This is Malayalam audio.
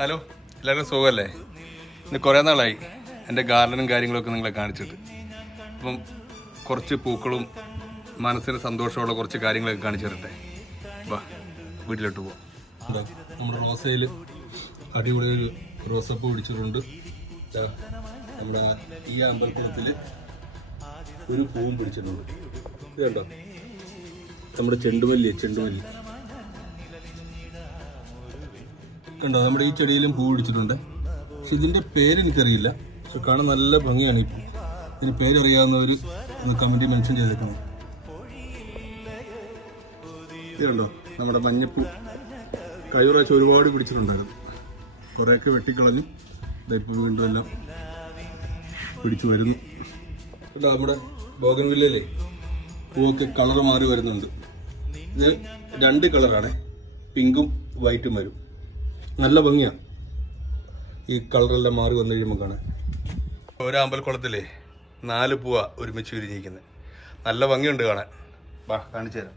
ഹലോ, എല്ലാവർക്കും സുഖമല്ലേ? ഇന്ന് കുറേ നാളായി എൻ്റെ ഗാർഡനും കാര്യങ്ങളൊക്കെ നിങ്ങളെ കാണിച്ചിട്ട്. അപ്പം കുറച്ച് പൂക്കളും മനസ്സിന് സന്തോഷമുള്ള കുറച്ച് കാര്യങ്ങളൊക്കെ കാണിച്ചു തരട്ടെ. വാ, വീട്ടിലോട്ട് പോവാം. നമ്മുടെ റോസയിൽ അടിപൊളി ഒരു റോസപ്പൂ പിടിച്ചിട്ടുണ്ട്. നമ്മുടെ ഈ അമ്പലക്കുളത്തിൽ ഒരു പൂവും പിടിച്ചിട്ടുണ്ട്. ഇത് കണ്ടോ, നമ്മുടെ ചെണ്ടുമല്ലി കണ്ടോ, നമ്മുടെ ഈ ചെടിയിലും പൂ പിടിച്ചിട്ടുണ്ട്. പക്ഷെ ഇതിന്റെ പേരെനിക്കറിയില്ല, പക്ഷെ കാണാൻ നല്ല ഭംഗിയാണ്. ഇപ്പം ഇതിന് പേരറിയാവുന്നവർ ഒന്ന് കമന്റിൽ മെൻഷൻ ചെയ്തേക്കണം. ഇത് കണ്ടോ, നമ്മുടെ മഞ്ഞപ്പൂ കഴിഞ്ഞ പ്രാവശ്യം ഒരുപാട് പിടിച്ചിട്ടുണ്ടായിരുന്നു. കുറേയൊക്കെ വെട്ടിക്കളഞ്ഞു, ഇപ്പം വീണ്ടും എല്ലാം പിടിച്ചു വരുന്നു. കേട്ടോ, നമ്മുടെ ബോഗൺവില്ലയിലെ പൂവൊക്കെ കളർ മാറി വരുന്നുണ്ട്. ഇത് 2 കളറാണ്, പിങ്കും വൈറ്റും വരും. നല്ല ഭംഗിയാണ് ഈ കളറെല്ലാം മാറി വന്നു കഴിയുമ്പോൾ കാണാൻ. ഒരു അമ്പലക്കുളത്തിലെ 4 പൂവ ഒരുമിച്ച് വിരിഞ്ഞിരിക്കുന്നത്. നല്ല ഭംഗിയുണ്ട് കാണാൻ. വാ, കാണിച്ചു തരാം.